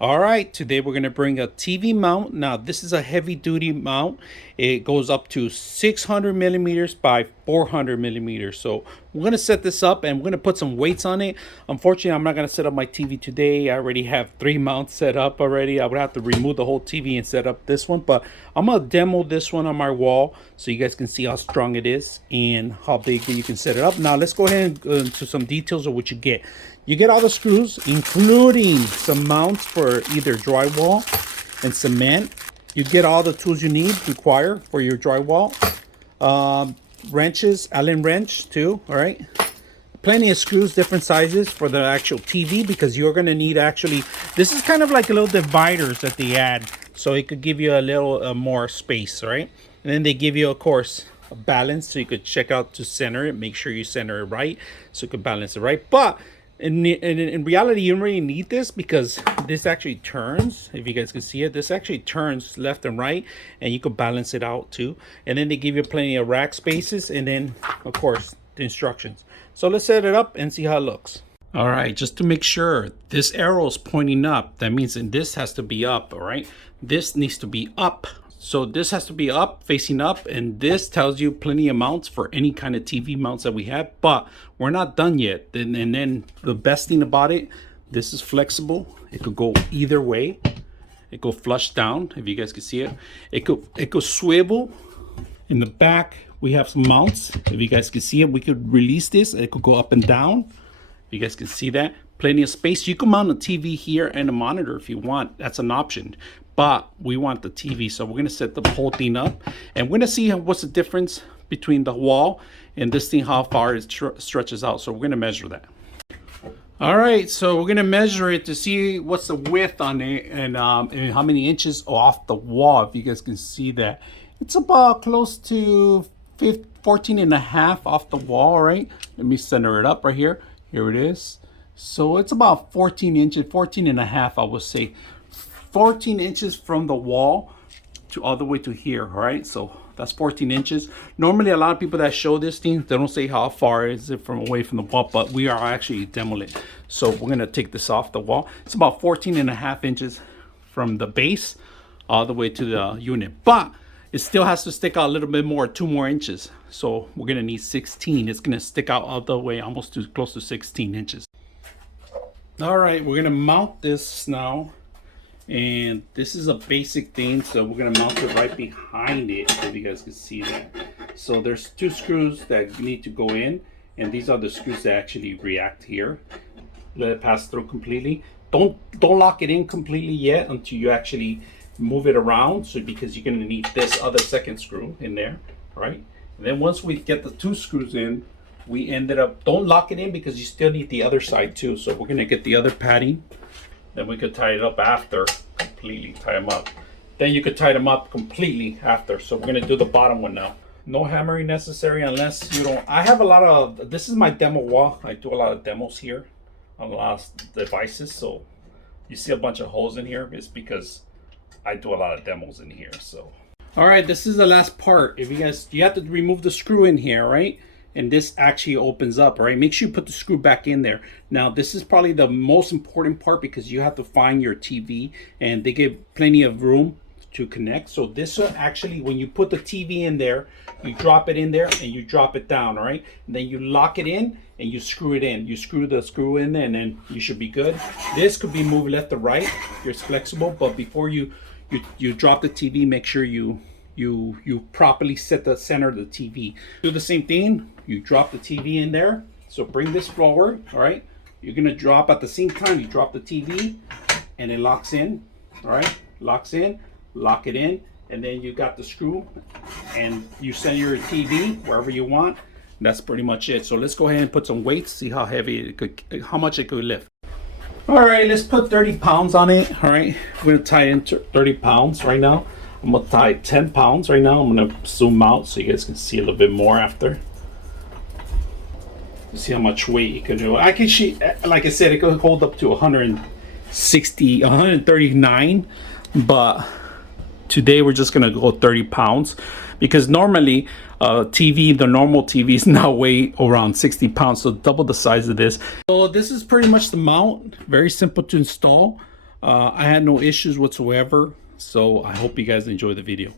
All right, today we're going to bring a TV mount. Now, this is a heavy duty mount. It goes up to 600 millimeters by 400 millimeters. So we're going to set this up and we're going to put some weights on it. Unfortunately, I'm not going to set up my TV today. I already have 3 mounts set up already. I would have to remove the whole TV and set up this one, but I'm going to demo this one on my wall so you guys can see how strong it is and how big you can set it up. Now, let's go ahead and go into some details of what you get. You get all the screws, including some mounts for either drywall and cement. You get all the tools you require for your drywall. Wrenches, Allen wrench too, all right? Plenty of screws, different sizes for the actual TV, because you're gonna need actually, this is kind of like a little dividers that they add, so it could give you a little more space, right? And then they give you, of course, a balance, so you could check out to center it, make sure you center it right, so you can balance it right. But in reality, you don't really need this, because this actually turns. If you guys can see it, this actually turns left and right, and you can balance it out too. And then they give you plenty of rack spaces, and then of course the instructions. So let's set it up and see how it looks. All right, just to make sure, this arrow is pointing up. That means that this has to be up. All right, this needs to be up. So this has to be up, facing up, and this tells you plenty of mounts for any kind of TV mounts that we have, but we're not done yet. And then the best thing about it, this is flexible. It could go either way. It could flush down, if you guys can see it. It could swivel. In the back, we have some mounts. If you guys can see it, we could release this. It could go up and down. If you guys can see that. Plenty of space. You can mount a TV here and a monitor if you want. That's an option. But we want the TV, so we're going to set the whole thing up. And we're going to see what's the difference between the wall and this thing, how far it stretches out. So we're going to measure that. All right, so we're going to measure it to see what's the width on it and how many inches off the wall, if you guys can see that. It's about close to 14 and a half off the wall, right? Let me center it up right here. Here it is. So it's about 14 inches, 14 and a half, I would say. 14 inches from the wall to all the way to here, all right? So that's 14 inches. Normally, a lot of people that show this thing, they don't say how far is it from away from the wall, but we are actually demoing it. So we're gonna take this off the wall. It's about 14 and a half inches from the base all the way to the unit, but it still has to stick out a little bit more, 2 more inches. So we're gonna need 16. It's gonna stick out all the way almost to close to 16 inches. All right, we're gonna mount this now. And this is a basic thing, so we're gonna mount it right behind it, if you guys can see that. So there's 2 screws that need to go in, and these are the screws that actually react here. Let it pass through completely. Don't lock it in completely yet until you actually move it around, so because you're gonna need this other second screw in there, right? And then once we get the 2 screws in, we ended up, don't lock it in because you still need the other side too. So we're gonna get the other padding. Then we could tie it up after, completely tie them up. Then you could tie them up completely after. So we're gonna do the bottom one now. No hammering necessary unless you don't. I have a lot of, this is my demo wall. I do a lot of demos here on a lot of devices. So you see a bunch of holes in here. It's because I do a lot of demos in here, so. All right, this is the last part. If you have to remove the screw in here, right? And this actually opens up, right? Make sure you put the screw back in there. Now, this is probably the most important part because you have to find your TV, and they give plenty of room to connect. So this will actually, when you put the TV in there, you drop it in there and you drop it down, all right? And then you lock it in and you screw it in. You screw the screw in and then you should be good. This could be moved left or right. It's flexible, but before you drop the TV, make sure you properly set the center of the TV. Do the same thing. You drop the TV in there. So bring this forward, all right? You're gonna drop at the same time. You drop the TV and it locks in, all right? Locks in, lock it in, and then you got the screw and you send your TV wherever you want. That's pretty much it. So let's go ahead and put some weights, see how heavy how much it could lift. All right, let's put 30 pounds on it, all right? We're gonna tie in 30 pounds right now. I'm gonna tie 10 pounds right now. I'm gonna zoom out so you guys can see a little bit more after. See how much weight it could do. I can see, like I said, it could hold up to 160, 139, but today we're just gonna go 30 pounds because normally TV, the normal TVs now weigh around 60 pounds, so double the size of this. So this is pretty much the mount. Very simple to install. I had no issues whatsoever. So I hope you guys enjoy the video.